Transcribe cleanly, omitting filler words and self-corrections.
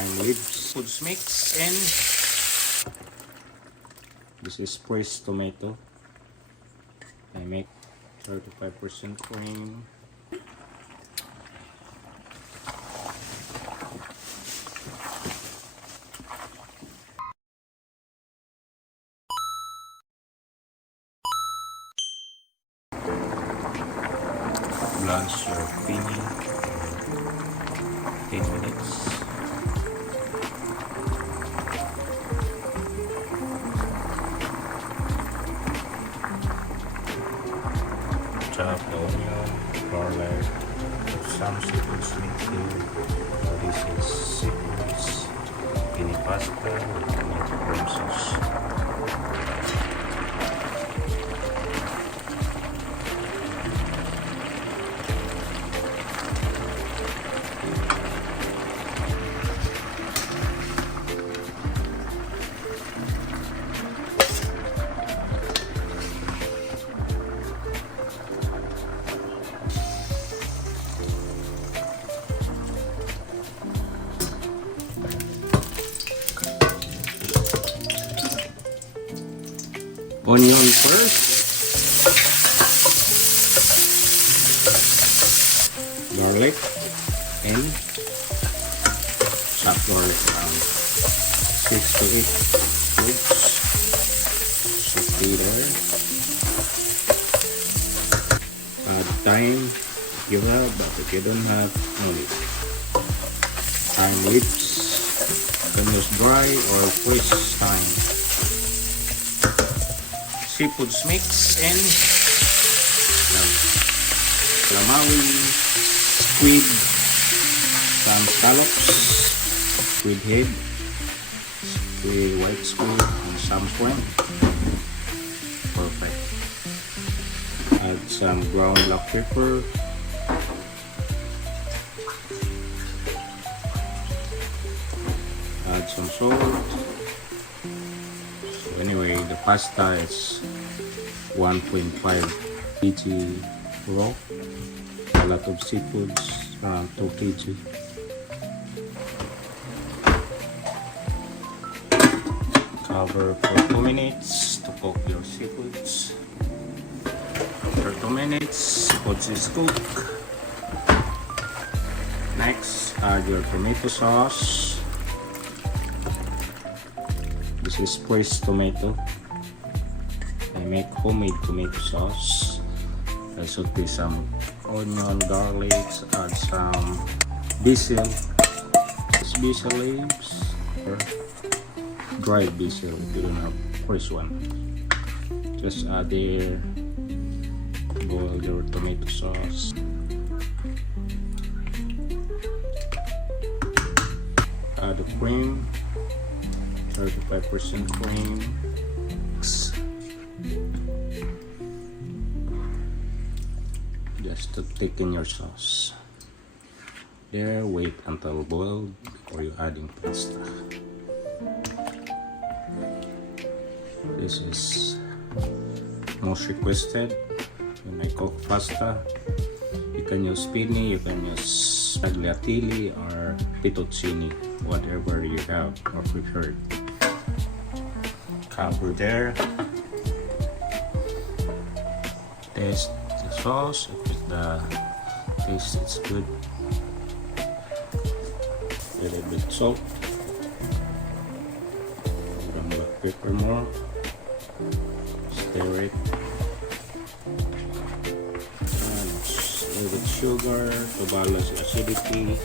thyme leaves, foods mix, and this is pressed tomato. I make 35% cream. Blanch your penne 10 minutes. Chop the onion, garlic, some seafood mix here. So this is seafoods, penne pasta with tomato cream sauce. Onion first, garlic, and chopped garlic around 6 to 8 cloves. Saute there. Add thyme if you have, but if you don't have, no need. Thyme leaves. You can use dry or fresh thyme. Seafoods mix and calamari, squid, some scallops, squid head, white squid, and some shrimp. Perfect. Add some ground black pepper. Add some salt. Anyway, the pasta is 1.5 kg raw. A lot of seafoods, around 2 kg. Cover for 2 minutes to cook your seafoods. After 2 minutes, foods is cooked. Next, add your tomato sauce. This is pressed tomato. I make homemade tomato sauce. I saute some onion, garlic, add some basil. This basil leaves or dried basil if you don't have fresh one. Just add there, boil your tomato sauce. Add the cream. 35% cream. Just to thicken your sauce. There, wait until boiled before you adding pasta. This is most requested when I cook pasta. You can use penne, you can use tagliatelle or fettuccine, whatever you have or preferred. Cover there. Taste the sauce. If the taste is good, a little bit salt, some black pepper more. Stir it. And a little bit sugar to balance the acidity.